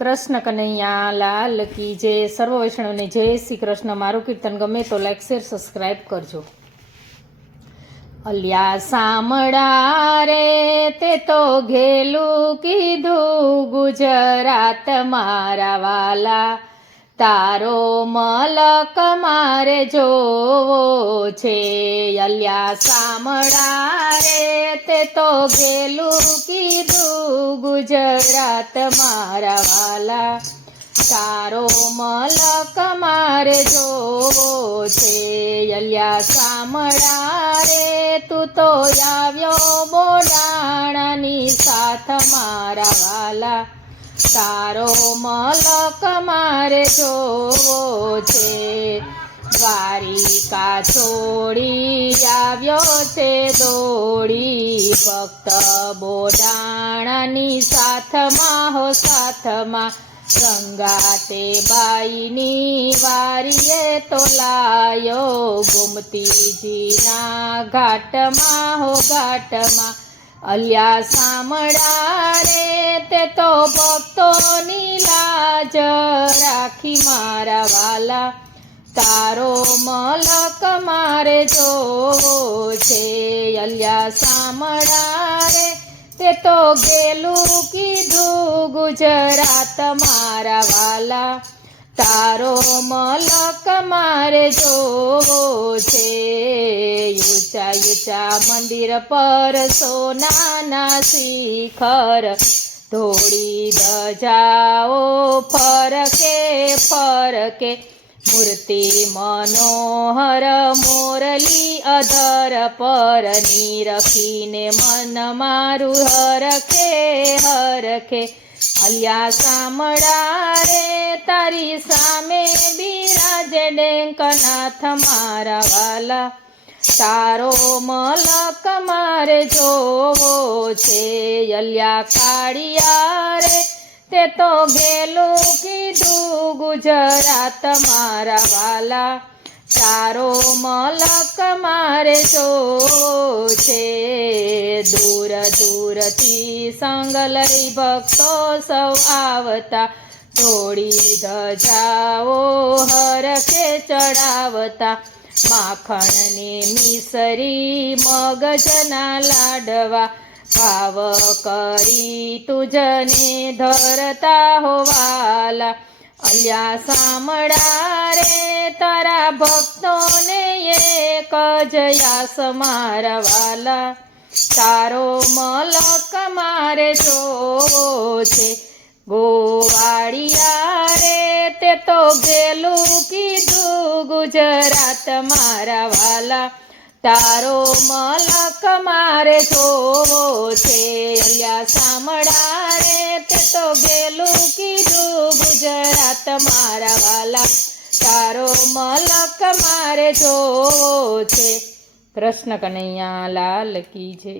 कृष्ण कन्हैया लाल की जय। सर्व वैष्णव ने जय श्री कृष्ण। मारू कीर्तन गमे तो लाइक शेर सब्सक्राइब करजो। अलिया सामड़ा रे ते तो घेलू कीधु गुजरात मारा वाला, तारो मलक मारे जोवो छे। अलिया सामड़ा रे ते तो घेलू कीधु गुजरात मारा वाला, तारो मलक मारे जोवो छे। अलिया सामड़ा रे तू तो આવ્યો બોડાણાની સાથ મારા વાલા, તારો મલક મારે જોવો છે। દ્વારિકા છોડી આવ્યો છે દોડી, ભક્ત બોડાણાની સાથમાં હો સાથમાં, સંગાતે બાઈની વારીએ તો લાયો, ગોમતીજીના ઘાટમાં હો ઘાટમાં। અલિયા સામડા રે તે તો ભક્તોની લાજ રાખી મારા વાલા, તારો મલક મારે જોવો છે। અલિયા સામડા રે તે તો ગેલું કીધું गुजरात मारा वाला, तारो मलक मारे जोवो छे। ऊंचा ऊंचा मंदिर पर सोनाना शिखर, धोड़ी धजाओ फरके फरके, मूर्ति मनोहर मोरली अधर पर, नीरखीने मन मारू हरखे हरखे। अलिया सामड़ा रे तारी सामे बिराजे डेंकनाथ मारा वाला, तारो मलक मारे जोवो छे। अलिया काळिया रे ते तो गेलू कीधु गुजरात मारा वाला, तारो मलक मारे जोवो छे। दूर दूर थी संग लई भक्तो सौ आवता, थोड़ी धजाओ हरखे चढ़ावता, माखण ने मिसरी मगजना लाडवा, भाव करी तुझने धरता हो वाला। अलिया सामड़ा रे तारा भक्तों ने एक जयास मारा वाला, तारो मलक मारे जोवो छे। गोवाड़िया रे ते तो गेलू कीधु गुजरात मारा वाला, तारो मलक मारे जोवो छे। अलिया सामड़ा रे ते तो गेलू कीधु गुजरात मारा वाला, तारो मलक मारे जोवो छे। कृष्ण कन्हैया लाल की जय।